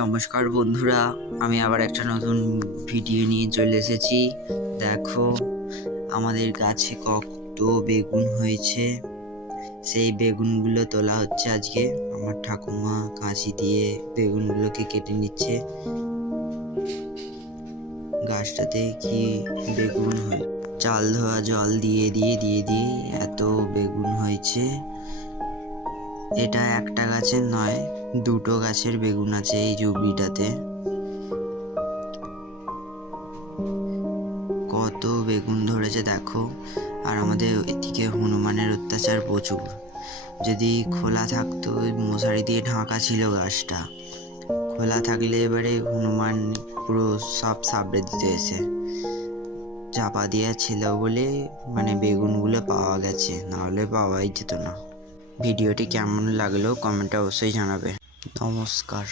নমস্কার বন্ধুরা, আমি আবার একটা নতুন ভিডিও নিয়ে চলে এসেছি। দেখো আমাদের গাছে কত বেগুন হয়েছে। সেই বেগুনগুলো তোলা হচ্ছে আজকে। আমার ঠাকুমা কাঁচি দিয়ে বেগুনগুলোকে কেটে নিচ্ছে। গাছটাতে কি বেগুন হয়, চাল ধোয়া জল দিয়ে দিয়ে দিয়ে দিয়ে এত বেগুন হয়েছে। এটা একটা গাছের নয়, দুটো গাছের বেগুন আছে এই জুবড়িটাতে। কত বেগুন ধরেছে দেখো। আর আমাদের এদিকে হনুমানের অত্যাচার প্রচুর। যদি খোলা থাকতো, মশারি দিয়ে ঢাকা ছিল গাছটা, খোলা থাকলে এবারে হনুমান পুরো সব সাবড়ে দিতে এসে চাপা দেওয়া ছিল বলে বেগুনগুলো পাওয়া গেছে, নাহলে পাওয়াই যেত না। ভিডিওটি কেমন লাগলো কমেন্টে অবশ্যই জানাবে। নমস্কার।